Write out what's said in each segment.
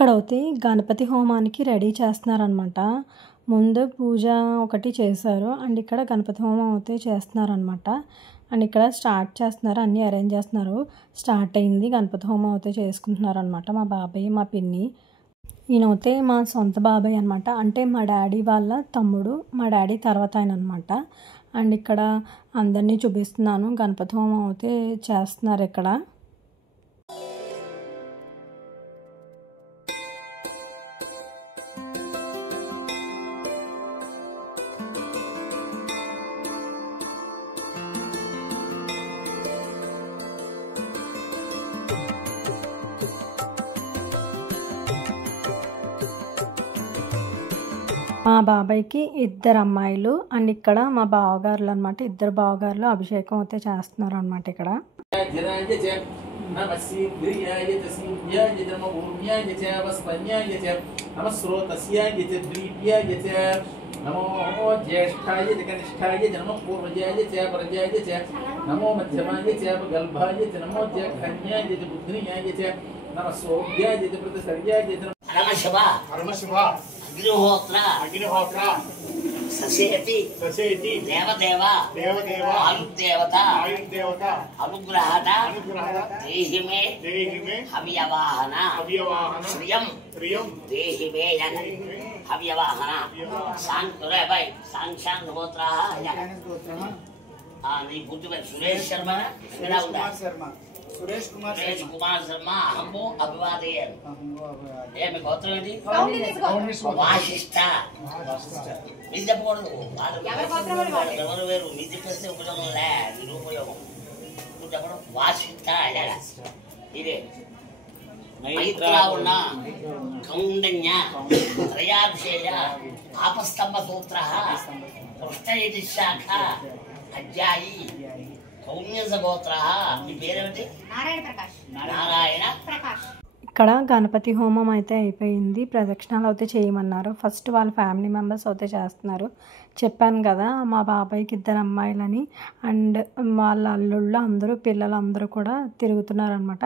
ఇక్కడైతే గణపతి హోమానికి రెడీ చేస్తున్నారనమాట. ముందు పూజ ఒకటి చేశారు అండ్ ఇక్కడ గణపతి హోమం అయితే చేస్తున్నారనమాట. అండ్ ఇక్కడ స్టార్ట్ చేస్తున్నారు, అన్నీ అరేంజ్ చేస్తున్నారు. స్టార్ట్ అయింది, గణపతి హోమం అయితే చేసుకుంటున్నారనమాట. మా బాబాయ్ మా పిన్ని, ఈయనైతే మా సొంత బాబాయ్ అనమాట. అంటే మా డాడీ వాళ్ళ తమ్ముడు, మా డాడీ తర్వాత ఆయన అనమాట. అండ్ ఇక్కడ అందరినీ చూపిస్తున్నాను, గణపతి హోమం అయితే చేస్తున్నారు ఇక్కడ. మా బాబాయ్కి ఇద్దరు అమ్మాయిలు అండ్ ఇక్కడ మా బావగారులు అనమాట. ఇద్దరు బావగారులు అభిషేకం అయితే చేస్తున్నారు అనమాట ఇక్కడ. నమో జ్యేష్ఠాయ కనిష్ఠాయ నమో పూర్వజాయ పరజాయ నమో మధ్యమాయ గల్భాయ నమో కన్యాయ బుద్ధియాయ నమ సోభ్యాయ ప్రతిసర్యాయ పరమశివ పరమశివ అగ్నిహోత్ర ససేతి దేవదేవ ఆయుర్దేవత అనుగ్రహద దేహి మే హవ్యవాహన శ్రియం దేహి మే హవ్యవాహన శాంతురే బై శాంతి హోత్ర నీ గుర్తు సురేష్ శర్మ సురేష్ కుమార్ శర్మ అహంబో అభివాదయన్. మీ గోత్రం ఏంటి? వాసిష్ఠ. మీరు చెప్పకూడదు, ఎవరు వేరు. మీరు చెప్పేస్తే ఉపయోగం లే, నిరుపయోగం. నువ్వు చెప్పడం వాసిష్ఠ. ఇదే మైత్రావుణ కౌండన్య త్రయాభిషేయ ఆపస్తంభ సూత్ర పృష్ఠయతి శాఖ అధ్యాయి గోత్ర. మీ పేరేమిటి? నారాయణ ప్రకాష్. ఇక్కడ గణపతి హోమం అయితే అయిపోయింది. ప్రదక్షిణాలు అయితే చేయమన్నారు. ఫస్ట్ వాళ్ళ ఫ్యామిలీ మెంబర్స్ అయితే చేస్తున్నారు. చెప్పాను కదా మా బాబాయ్కి ఇద్దరు అమ్మాయిలని అండ్ వాళ్ళ అల్లుళ్ళు అందరూ పిల్లలందరూ కూడా తిరుగుతున్నారు అనమాట.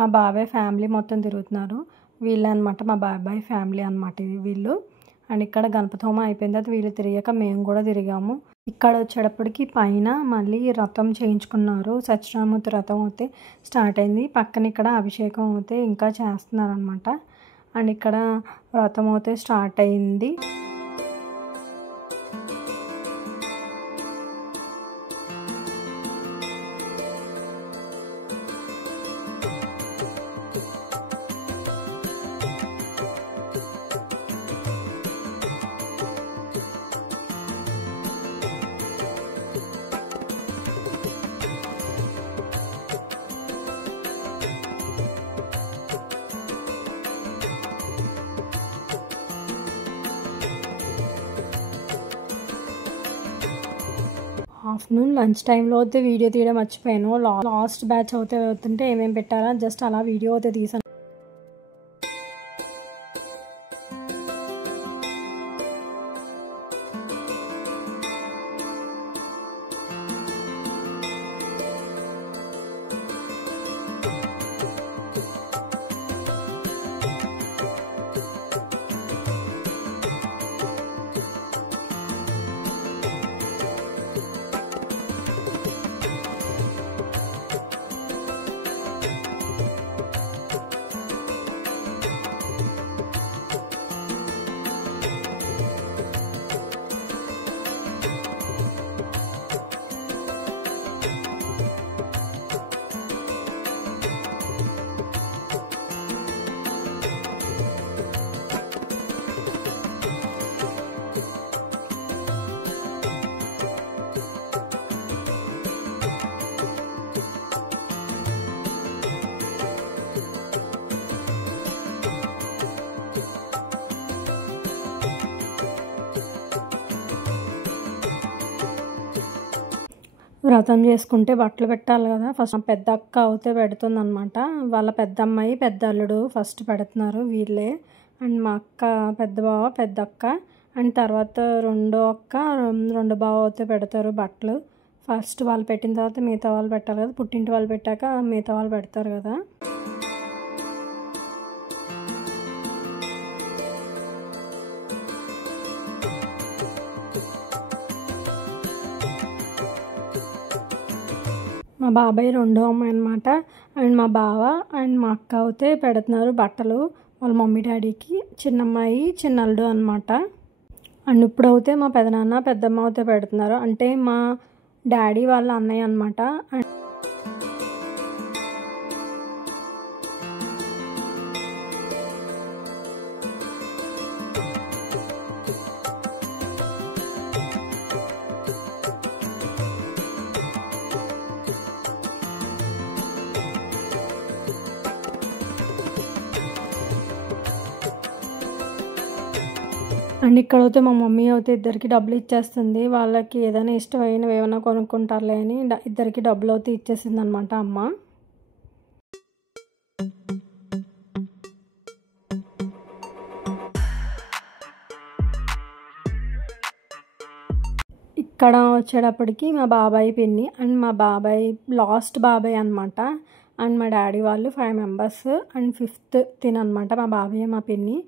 మా బాబాయ్ ఫ్యామిలీ మొత్తం తిరుగుతున్నారు. వీళ్ళే అనమాట మా బాబాయ్ ఫ్యామిలీ అనమాట వీళ్ళు. అండ్ ఇక్కడ గణపతి హోమం అయిపోయిన తర్వాత వీళ్ళు తిరిగాక మేము కూడా తిరిగాము. ఇక్కడ వచ్చేటప్పటికి పైన మళ్ళీ రథం చేయించుకున్నారు. సత్యనారాయణమూర్తి రథం అయితే స్టార్ట్ అయింది. పక్కన ఇక్కడ అభిషేకం అయితే ఇంకా చేస్తున్నారనమాట. అండ్ ఇక్కడ రథం అయితే స్టార్ట్ అయింది. ఆఫ్టర్నూన్ లంచ్ టైంలో అయితే వీడియో తీయడం మర్చిపోయాను. లాస్ట్ బ్యాచ్ అయితే అవుతుంటే ఏమేమి పెట్టారా జస్ట్ అలా వీడియో అయితే తీసాను. వ్రతం చేసుకుంటే బట్టలు పెట్టాలి కదా. ఫస్ట్ పెద్ద అక్క అయితే పెడుతుంది అనమాట. వాళ్ళ పెద్ద అమ్మాయి పెద్ద అల్లుడు ఫస్ట్ పెడుతున్నారు వీళ్ళే. అండ్ మా అక్క పెద్ద బావ పెద్ద అక్క అండ్ తర్వాత రెండో అక్క రెండు బావ అయితే పెడతారు బట్టలు. ఫస్ట్ వాళ్ళు పెట్టిన తర్వాత మిగతా వాళ్ళు పెట్టాలి కదా. పుట్టింటి వాళ్ళు పెట్టాక మిగతా వాళ్ళు పెడతారు కదా. మా బాబాయ్ రెండో అమ్మాయి అనమాట. అండ్ మా బావ అండ్ మా అక్క అయితే పెడుతున్నారు బట్టలు వాళ్ళ మమ్మీ డాడీకి. చిన్నమ్మాయి చిన్నల్లుడు అనమాట. అండ్ ఇప్పుడు అయితే మా పెదనాన్న పెద్దమ్మ అయితే పెడుతున్నారు, అంటే మా డాడీ వాళ్ళ అన్నయ్య అనమాట. అండ్ ఇక్కడైతే మా మమ్మీ అయితే ఇద్దరికి డబ్బులు ఇచ్చేస్తుంది. వాళ్ళకి ఏదైనా ఇష్టమైనవి ఏమైనా కొనుక్కుంటారులే అని ఇద్దరికి డబ్బులు అయితే ఇచ్చేసింది అనమాట అమ్మ. ఇక్కడ వచ్చేటప్పటికి మా బాబాయ్ పిన్ని అండ్ మా బాబాయ్ లాస్ట్ బాబాయ్ అనమాట. అండ్ మా డాడీ వాళ్ళు 5 మెంబర్స్ అండ్ 5th తిననమాట మా బాబాయ్ మా పిన్ని.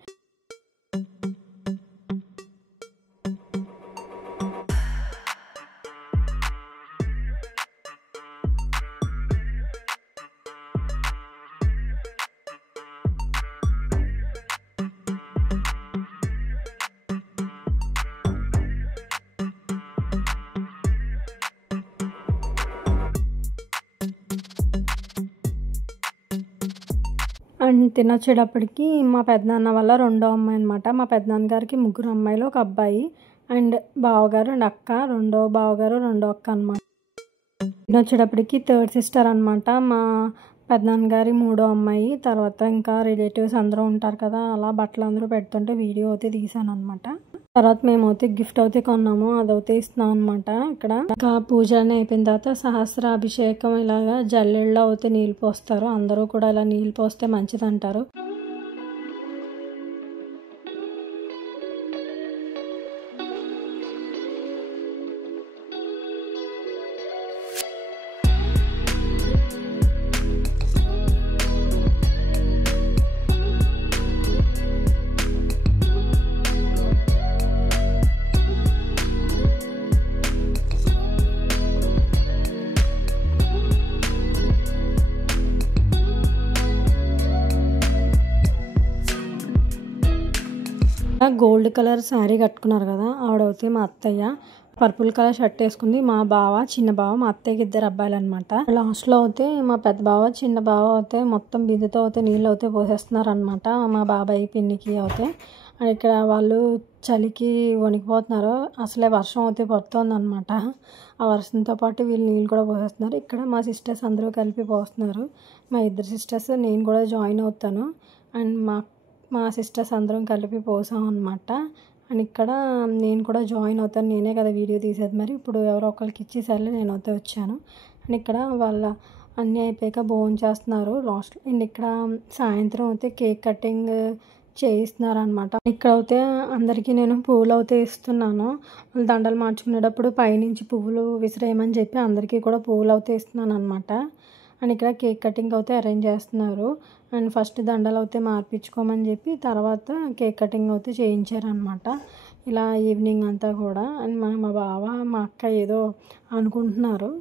అండ్ తినొచ్చేటప్పటికి మా పెద్దనాన్న వాళ్ళ రెండో అమ్మాయి అనమాట. మా పెద్దనాన్న గారికి 3 అమ్మాయిలు 1 అబ్బాయి. అండ్ బావగారు అండ్ అక్క, రెండో బావగారు రెండో అక్క అనమాట. తినొచ్చేటప్పటికి 3rd సిస్టర్ అనమాట. మా పెద్దనాన్న గారి 3వ అమ్మాయి. తర్వాత ఇంకా రిలేటివ్స్ అందరూ ఉంటారు కదా, అలా బట్టలు అందరూ పెడుతుంటే వీడియో అయితే తీసాను అనమాట. తర్వాత మేమైతే గిఫ్ట్ అయితే కొన్నాము, అదైతే ఇస్తున్నాం అనమాట. ఇక్కడ ఇంకా పూజ అయిపోయిన తర్వాత సహస్రాభిషేకం ఇలాగా జల్లెళ్ళలో అయితే నీళ్ళు పోస్తారు. అందరూ కూడా ఇలా నీళ్ళు పోస్తే మంచిది అంటారు. గోల్డ్ కలర్ శారీ కట్టుకున్నారు కదా, ఆవిడైతే మా అత్తయ్య. పర్పుల్ కలర్ షర్ట్ వేసుకుంది మా బావ, చిన్న బావ. మా అత్తయ్యకి 2 అబ్బాయిలు అనమాట. లాస్ట్లో అయితే మా పెద్ద బావ చిన్న బావ అయితే మొత్తం బిందెతో అయితే నీళ్ళు అయితే పోసేస్తున్నారు అనమాట మా బాబాయ్ పిన్నికి అయితే. ఇక్కడ వాళ్ళు చలికి వణికిపోతున్నారు. అసలే వర్షం అయితే పడుతుంది అనమాట. ఆ వర్షంతో పాటు వీళ్ళు నీళ్ళు కూడా పోసేస్తున్నారు. ఇక్కడ మా సిస్టర్స్ అందరూ కలిపి పోస్తున్నారు. మా 2 సిస్టర్స్, నేను కూడా జాయిన్ అవుతాను. అండ్ మా సిస్టర్స్ అందరం కలిపి పోసాం అనమాట. అండ్ ఇక్కడ నేను కూడా జాయిన్ అవుతాను, నేనే కదా వీడియో తీసేది. మరి ఇప్పుడు ఎవరో ఒకరికి ఇచ్చేసరికి నేను అయితే వచ్చాను. అండ్ ఇక్కడ వాళ్ళ అన్నీ అయిపోయాక భోజనం చేస్తున్నారు లాస్ట్. అండ్ ఇక్కడ సాయంత్రం అయితే కేక్ కటింగ్ చేయిస్తున్నారు అనమాట. ఇక్కడ అయితే అందరికీ నేను పువ్వులు అయితే ఇస్తున్నాను. వాళ్ళు దండలు మార్చుకునేటప్పుడు పైనుంచి పువ్వులు విసిరేయమని చెప్పి అందరికీ కూడా పువ్వులు అయితే ఇస్తున్నాను అనమాట. అండ్ ఇక్కడ కేక్ కటింగ్ అయితే అరేంజ్ చేస్తున్నారు. అండ్ ఫస్ట్ దండలు అయితే మార్పించుకోమని చెప్పి తర్వాత కేక్ కటింగ్ అయితే చేయించారనమాట. ఇలా ఈవినింగ్ అంతా కూడా. అండ్ మా బావ మా అక్క ఏదో అనుకుంటున్నారు.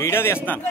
వీడియో తీస్తున్నాను.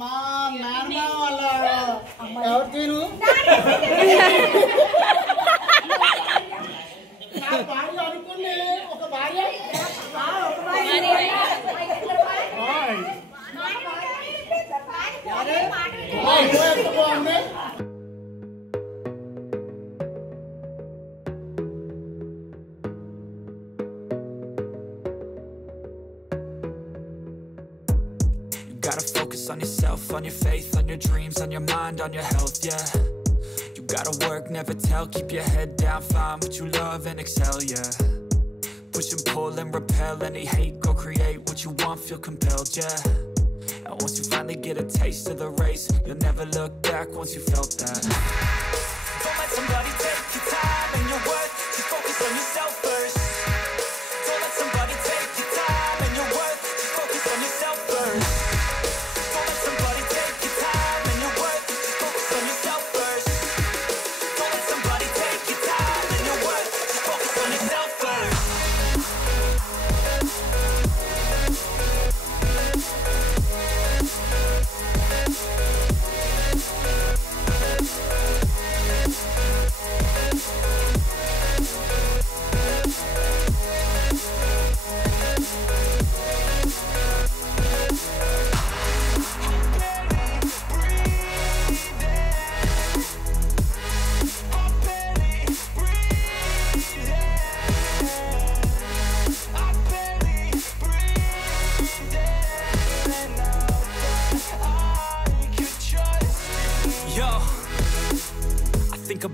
మా నాన్న వాళ్ళ ఎవరు తీరు నా భార్య అనుకుని ఒక భార్య ఎంత బాగుంది. Gotta focus on yourself, on your faith, on your dreams, on your mind, on your health, yeah. You gotta work, never tell, keep your head down, find what you love and excel, yeah. Push and pull and repel any hate, go create what you want, feel compelled, yeah. And once you finally get a taste of the race, you'll never look back once you felt that. Don't let somebody take your time and your worth, just focus on yourself first. Don't let somebody take your time and your worth, just focus on yourself first.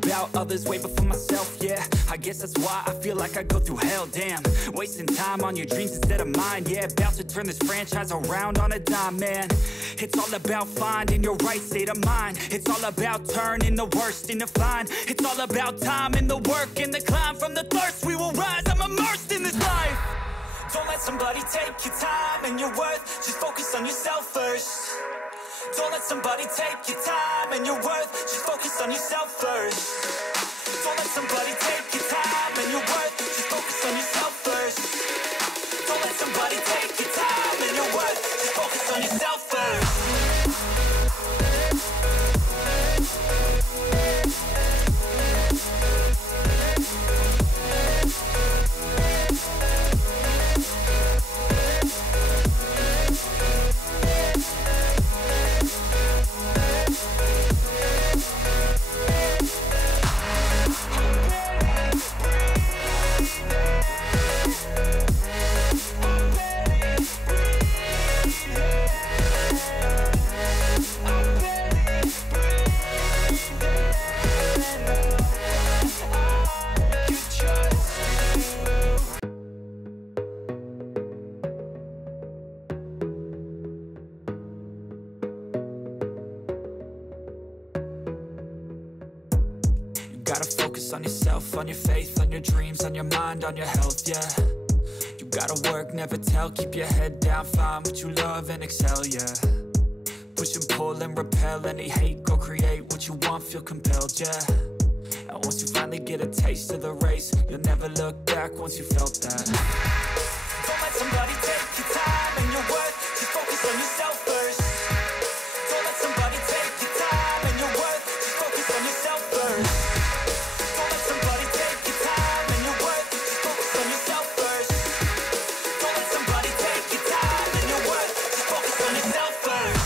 About others way before myself, yeah. I guess that's why I feel like I go through hell, damn. Wasting time on your dreams instead of mine, yeah. About to turn this franchise around on a dime, man. It's all about finding your right state of mind. It's all about turning the worst into fine. It's all about time and the work and the climb. From the thirst we will rise, I'm immersed in this life. Don't let somebody take your time and your worth, just focus on yourself first. Don't let somebody take your time and your worth, just focus on yourself first. Don't let somebody take your time and your worth, just focus on yourself first. Don't let somebody take your time and your worth, just focus on yourself first. Gotta focus on yourself, on your faith, on your dreams, on your mind, on your health, yeah. You gotta work, never tell, keep your head down, find what you love and excel, yeah. Push and pull and repel any hate, go create what you want, feel compelled, yeah. And once you finally get a taste of the race, you'll never look back once you felt that. Don't let somebody take your time and your worth, just focus on yourself first. Don't let somebody take your time and your worth, just focus on yourself first. Don't let somebody take your time and your worth, just focus on yourself first. Don't let somebody take your time and your worth, just focus on yourself first.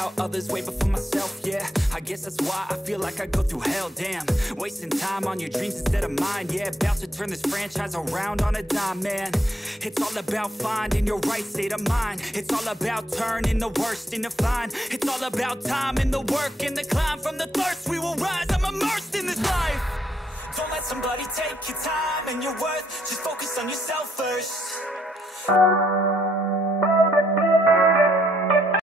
about others way before myself, yeah. I guess that's why I feel like I go through hell, damn. Wasting time on your dreams instead of mine, yeah. About to turn this franchise around on a dime, man. It's all about finding your right state of mind. It's all about turning the worst into fine. It's all about time and the work and the climb. From the thirst we will rise, I'm immersed in this life. Don't let somebody take your time and your worth. Just focus on yourself first.